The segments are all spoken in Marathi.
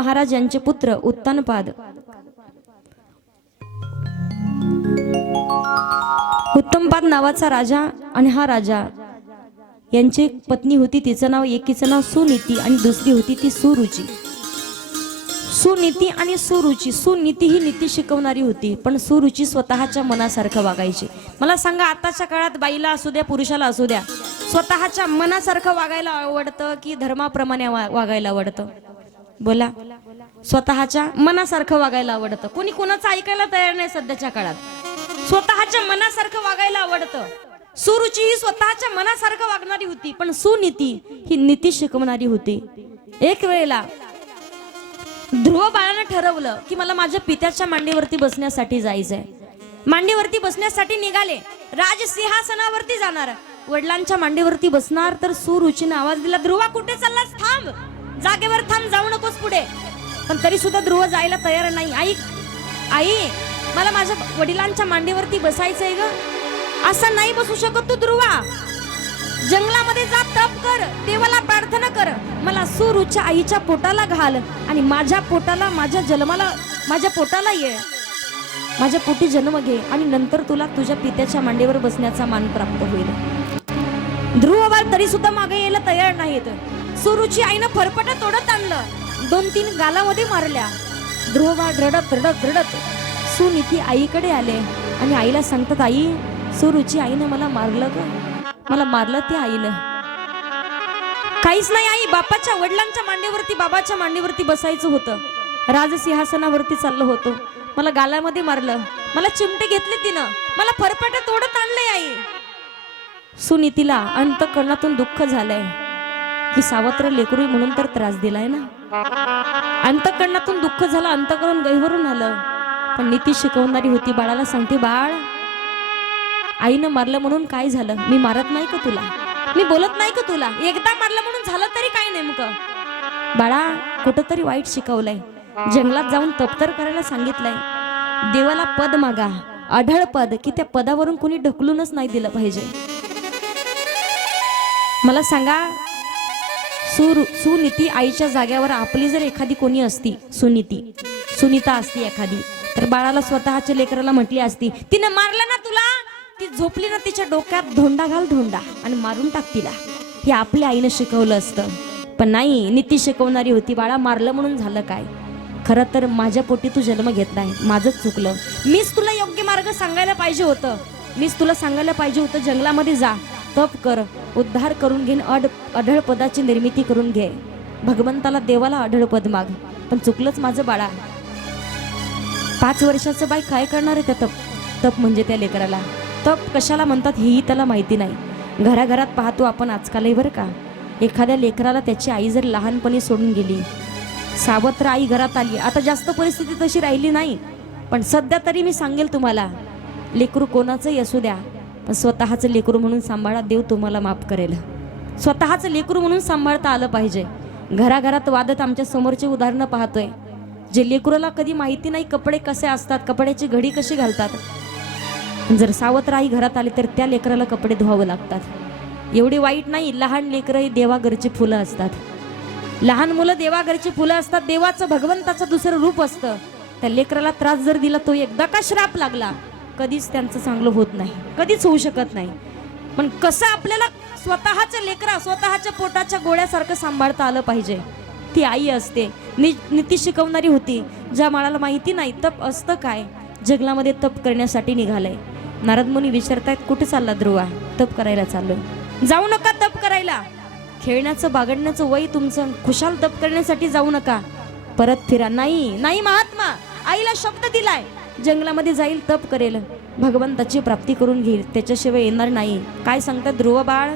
महाराज यांचे पुत्र उत्तानपाद. उत्तमपाद नावाचा राजा आणि हा राजा. यांची पत्नी होती तिचं नाव एकीचं नाव सुनीती आणि दुसरी होती ती सुरुची. सुनीती आणि सुरुची सुनीती ही नीती शिकवणारी होती पण सुरुची स्वतःच्या मनासारखं वागायची. मला सांगा आताच्या काळात बाईला असू द्या पुरुषाला असू द्या स्वतःच्या मनासारखं वागायला आवडतं की धर्माप्रमाणे वा- वागायला आवडतं? बोला. स्वतःच्या मनासारखं वागायला आवडतं. कोणी कोणाचं ऐकायला तयार नाही सध्याच्या काळात. स्वतःच्या मनासारखं वागायला आवडतं. सुरुची ही स्वतःच्या मनासारखं वागणारी होती पण सुनीती ही नीती शिकवणारी होती. एक वेळेला ध्रुव बाळानं ठरवलं की मला माझ्या पित्याच्या मांडीवरती बसण्यासाठी जायचंय. मांडीवरती बसण्यासाठी निघाले. राज सिंहासनावरती जाणार. वडिलांच्या मांडीवरती बसणार तर सुरुचीने आवाज दिला ध्रुवा कुठे चाललास? थांब. जागेवर थांब जाऊ नकोस पुढे. पण तरी सुद्धा ध्रुव जायला तयार नाही. आई आई मला माझ्या वडिलांच्या मांडीवरती बसायचंय ग. असं नाही बसू शकत तू ध्रुवा. जंगलामध्ये जा तप कर. देवाला प्रार्थना कर. मला सुरुच्या आईच्या पोटाला घाल आणि माझ्या पोटाला माझ्या जन्माला माझ्या पोटाला ये. माझ्या पोटी जन्म घे आणि नंतर तुला तुझ्या पित्याच्या मांडीवर बसण्याचा मान प्राप्त होईल. ध्रुव तरी सुद्धा मागे यायला तयार नाहीत. सुरुची आईनं फरफट तोडत आणलं. दोन तीन गालामध्ये मारल्या. ध्रुव रडत रडत रडत सुनीती आईकडे आले आणि आईला सांगतात आई सुरुची आईनं मला मारलं ग. मला मारलं ते आईनं. काहीच नाही आई बापाच्या वडिलांच्या मांडीवरती बाबाच्या मांडीवरती बसायचं होतं. राजसिंहासनावरती चाललं होतं. मला गालामध्ये मारलं. मला चिमटे घेतले तिनं. मला फरफट तोडत आणलंय आई. सुनीतीला अंतकरणातून दुःख झालंय. ही सावत्र लेकरू म्हणून तर त्रास दिलाय ना. अंतकरणातून दुःख झालं अंतकरण गहिवरून आलं. पण नीती शिकवणारी होती बाळाला सांगते बाळ आईनं मारलं म्हणून काय झालं? मी मारत नाही का तुला? मी बोलत नाही का तुला? एकदा मारलं म्हणून झालं तरी काय नेमकं? बाळा कुठंतरी वाईट शिकवलंय. जंगलात जाऊन तप्तर करायला सांगितलंय. देवाला पद मागा. आढळ पद की त्या पदावरून कोणी ढकलूनच नाही दिलं पाहिजे. मला सांगा सुर सुनीती आईच्या जाग्यावर आपली जर एखादी कोणी असती सुनीती सुनीता असती एखादी तर बाळाला स्वतःच्या लेकराला म्हटली असती तिनं मारलं ना तुला? ती झोपली ना तिच्या डोक्यात धोंडा घाल धोंडा आणि मारून टाक तिला. हे आपल्या आईनं शिकवलं असतं. पण नाही नीती शिकवणारी होती बाळा मारलं म्हणून झालं काय? खरं तर माझ्या पोटी तू जन्म घेतलाय माझंच चुकलं. मीच तुला योग्य मार्ग सांगायला पाहिजे होतं. मीच तुला सांगायला पाहिजे होतं जंगलामध्ये जा. तप कर उद्धार करून घेईन अड अढळ पदाची निर्मिती करून घे. भगवंताला देवाला अढळ पद माग पण चुकलंच माझं बाळा. पाच वर्षाचं बाई काय करणार आहे त्या तप तप म्हणजे त्या लेकराला? तप कशाला म्हणतात हेही त्याला माहिती नाही. घराघरात पाहतो आपण आजकालही बरं का? एखाद्या लेकराला त्याची आई जर लहानपणी सोडून गेली सावत्र आई घरात आली आता जास्त परिस्थिती तशी राहिली नाही. पण सध्या तरी मी सांगेल तुम्हाला लेकरू कोणाचंही असू द्या पण स्वतःचं लेकरू म्हणून सांभाळा देव तुम्हाला माफ करेल. स्वतःचं लेकरू म्हणून सांभाळता आलं पाहिजे. घराघरात वादत आमच्या समोरचे उदाहरणं पाहतोय. जे लेकरूला कधी माहिती नाही कपडे कसे असतात कपड्याची घडी कशी घालतात. जर सावत्र आई घरात आली तर त्या लेकराला कपडे धुवावं लागतात. एवढी वाईट नाही लहान लेकरं ही देवाघरची फुलं असतात. लहान मुलं देवाघरची फुलं असतात देवाचं भगवंताचं दुसरं रूप असतं. त्या लेकराला त्रास जर दिला तो एकदा का श्राप लागला? कधीच त्यांचं चांगलं होत नाही. कधीच होऊ शकत नाही. पण कसं आपल्याला स्वतःच्या लेकरा स्वतःच्या पोटाच्या गोळ्यासारखं सांभाळता आलं पाहिजे. ती आई असते. नि नीती शिकवणारी होती. ज्या माळाला माहिती नाही तप असतं काय? जंगलामध्ये तप करण्यासाठी निघालंय. नारद मुनी विचारतायत कुठे चालला ध्रुवा? तप करायला चाललोय. जाऊ नका तप करायला. खेळण्याचं बागडण्याचं वय तुमचं. खुशाल तप करण्यासाठी जाऊ नका. परत फिरा. नाही नाही महात्मा. आईला शब्द दिलाय. जंगलामध्ये जाईल तप करेल. भगवंताची प्राप्ती करून घेईल. त्याच्याशिवाय येणार नाही. काय सांगतात ध्रुव बाळ?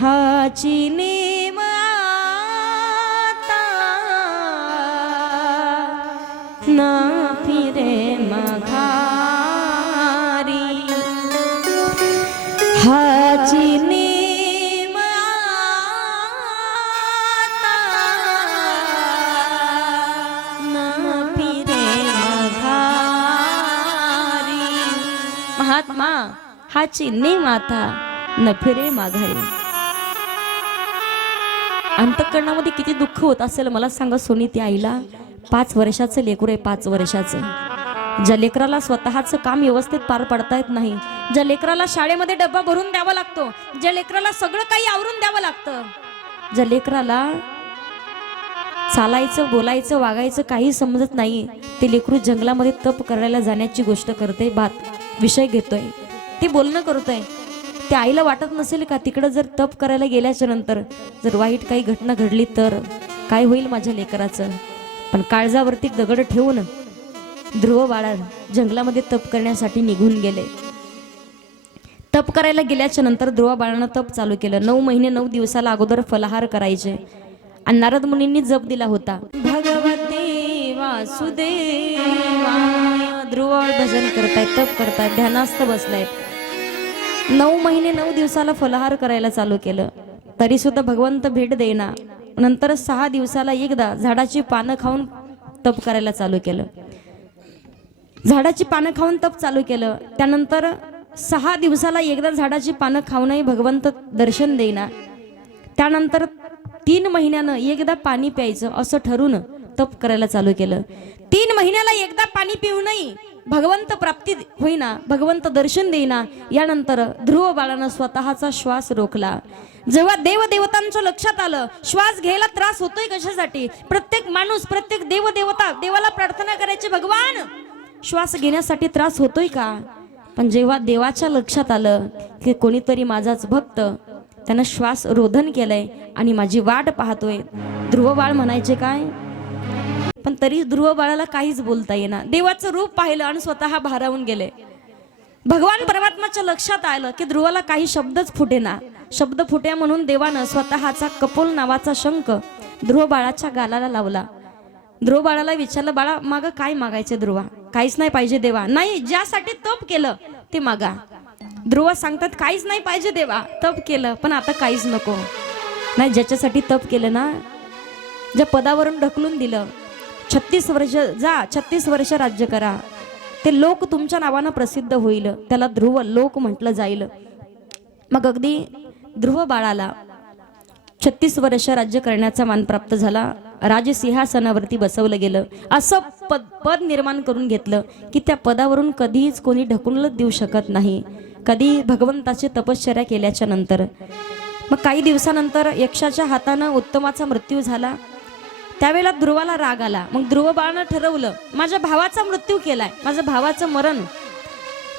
हाची नेम ना फिरे मघारी. हाची हाची नेम आता न फिरे माघारी. अंतकरणामध्ये किती दुःख होत असेल मला सांगा सोनी त्या आईला. पाच वर्षाचं लेकरू आहे पाच वर्षाचं. ज्या लेकराला स्वतःचं काम व्यवस्थित पार पडता येत नाही ज्या लेकराला शाळेमध्ये डब्बा भरून द्यावा लागतो ज्या लेकराला सगळं काही आवरून द्यावं लागतं ज्या लेकराला चालायचं बोलायचं वागायचं काही समजत नाही ते लेकरू जंगलामध्ये तप करायला जाण्याची गोष्ट करते बात विषय घेतोय. ते बोलणं करतोय. त्या आईला वाटत नसेल का तिकडं जर तप करायला गेल्याच्यानंतर जर वाईट काही घटना घडली तर काय होईल माझ्या लेकराचं? पण काळजावरती दगड ठेवून ध्रुव बाळा जंगलामध्ये तप करण्यासाठी निघून गेले. तप करायला गेल्याच्यानंतर ध्रुवा बाळानं तप चालू केलं. नऊ महिने नऊ दिवसाला अगोदर फलाहार करायचे. आणि नारद मुनींनी जप दिला होता. भगवते वासुदेवा ध्रुवाळ भजन करतायत तप करतायत ध्यानास्थ बसलायत नऊ महिने नऊ दिवसाला फलाहार करायला चालू केलं. तरी सुद्धा भगवंत भेट देईना. नंतर सहा दिवसाला एकदा झाडाची पानं खाऊन तप करायला चालू केलं. झाडाची पानं खाऊन तप चालू केलं. त्यानंतर सहा दिवसाला एकदा झाडाची पानं खाऊनही भगवंत दर्शन देईना. त्यानंतर तीन महिन्यानं एकदा पाणी प्यायचं असं ठरून तप करायला चालू केलं. तीन महिन्याला एकदा पाणी पिऊनही भगवंत प्राप्ती होईना भगवंत दर्शन देईना यानंतर ध्रुव बाळानं स्वतःचा श्वास रोखला. जेव्हा देवदेवतांच्या लक्षात आलं श्वास घ्यायला त्रास होतोय कशासाठी? प्रत्येक माणूस प्रत्येक देवदेवता देवाला प्रार्थना करायची भगवान श्वास घेण्यासाठी त्रास होतोय का? पण जेव्हा देवाच्या लक्षात आलं की कोणीतरी माझाच भक्त त्यानं श्वास रोधन केलंय आणि माझी वाट पाहतोय ध्रुव बाळ म्हणायचे काय? पण तरी ध्रुव बाळाला काहीच बोलता येणार देवाचं रूप पाहिलं आणि स्वतः भारावून गेले. भगवान परमात्माच्या लक्षात आलं की ध्रुवाला काही शब्दच फुटेना. शब्द फुट्या म्हणून देवानं स्वतःचा कपोल नावाचा शंख ध्रुव बाळाच्या गालाला लावला. ध्रुव बाळाला विचारलं बाळा माग काय मागायचे ध्रुवा? काहीच नाही पाहिजे देवा. नाही ज्यासाठी तप केलं ते मागा. ध्रुव सांगतात काहीच नाही पाहिजे देवा तप केलं पण आता काहीच नको. नाही ज्याच्यासाठी तप केलं ना ज्या पदावरून ढकलून दिलं छत्तीस वर्ष जा छत्तीस वर्ष राज्य करा. ते लोक तुमच्या नावानं प्रसिद्ध होईल. त्याला ध्रुव लोक म्हटलं जाईल. मग अगदी ध्रुव बाळाला छत्तीस वर्ष राज्य करण्याचा मान प्राप्त झाला. राजसिंहासनावरती बसवलं गेलं. असं पद पद निर्माण करून घेतलं की त्या पदावरून कधीच कोणी ढकलूनच देऊ शकत नाही. कधी भगवंताची तपश्चर्या केल्याच्यानंतर. मग काही दिवसानंतर यक्षाच्या हातानं उत्तमाचा मृत्यू झाला. त्यावेळेला ध्रुवाला राग आला. मग ध्रुव बाळानं ठरवलं माझ्या भावाचा मृत्यू केलाय माझ्या भावाचं मरण.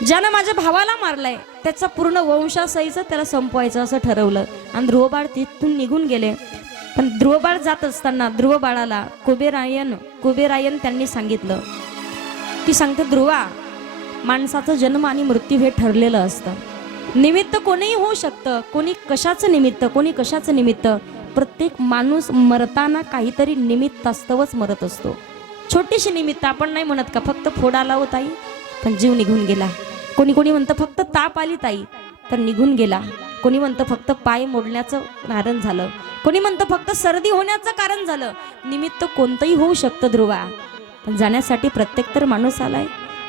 ज्यानं माझ्या भावाला मारलाय त्याचा पूर्ण वंशासहीचं त्याला संपवायचं असं ठरवलं. आणि ध्रुवबाळ तिथून निघून गेले. पण ध्रुवबाळ जात असताना ध्रुव बाळाला कुबेरायन कुबेरायन त्यांनी सांगितलं. की सांगते ध्रुवा माणसाचं जन्म आणि मृत्यू हे ठरलेलं असतं. निमित्त कोणीही होऊ शकतं कोणी कशाचं निमित्त कोणी कशाचं निमित्त प्रत्येक माणूस मरताना काहीतरी निमित्तास्तवच मरत असतो. छोटीशी निमित्त आपण नाही म्हणत का फक्त फोड आला हो ताई? पण जीव निघून गेला. कोणी कोणी म्हणतं फक्त ताप आली ताई. तर निघून गेला. कोणी म्हणतं फक्त पाय मोडण्याचं कारण झालं. कोणी म्हणतं फक्त सर्दी होण्याचं कारण झालं. निमित्त कोणतंही होऊ शकतं ध्रुवा. पण जाण्यासाठी प्रत्येक तर माणूस आलाय.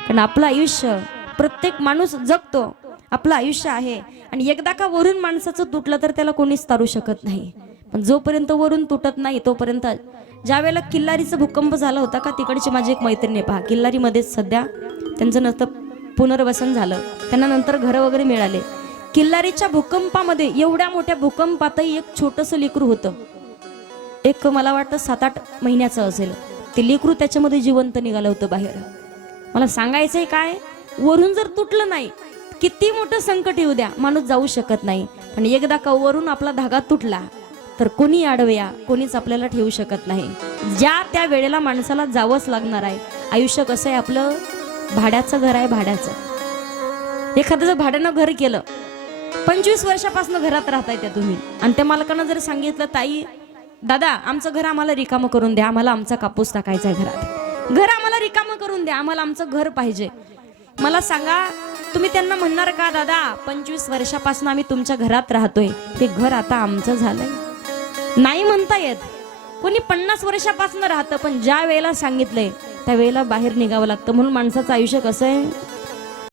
कारण आपलं आयुष्य प्रत्येक माणूस जगतो. आपलं आयुष्य आहे. आणि एकदा का वरून माणसाचं तुटलं तर त्याला कोणीच तारू शकत नाही. पण जोपर्यंत वरून तुटत नाही तोपर्यंत ज्या वेळेला किल्लारीचा भूकंप झाला होता का तिकडची माझी एक मैत्रिणी पहा किल्लारीमध्येच सध्या त्यांचं नंतर पुनर्वसन झालं. त्यांना नंतर घरं वगैरे मिळाले. किल्लारीच्या भूकंपामध्ये एवढ्या मोठ्या भूकंपातही एक छोटंसं लेकरू होतं. एक मला वाटतं सात आठ महिन्याचं असेल. ते लेकरू त्याच्यामध्ये जिवंत निघालं होतं बाहेर. मला सांगायचंय काय? वरून जर तुटलं नाही किती मोठं संकट येऊ द्या माणूस जाऊ शकत नाही. पण एकदा का वरून आपला धागा तुटला तर कोणी आडवया कोणीच आपल्याला ठेवू शकत नाही. ज्या त्या वेळेला माणसाला जावंच लागणार आहे. आयुष्य कसं आहे आपलं? भाड्याचं घर आहे भाड्याचं. एखादं जर भाड्यानं घर केलं पंचवीस वर्षापासून घरात राहताय त्या तुम्ही. आणि त्या मालकानं जर सांगितलं ताई दादा आमचं घर आम्हाला रिकामं करून द्या. आम्हाला आमचा कापूस टाकायचा आहे घरात. घर आम्हाला रिकामं करून द्या. आम्हाला आमचं घर पाहिजे. मला सांगा तुम्ही त्यांना म्हणणार का दादा पंचवीस वर्षापासून आम्ही तुमच्या घरात राहतोय. ते घर आता आमचं झालंय. नाही म्हणता येत. कोणी पन्नास वर्षापासून राहतं पण ज्या वेळेला सांगितलंय त्या वेळेला बाहेर निघावं लागतं. म्हणून माणसाचं आयुष्य कसं आहे?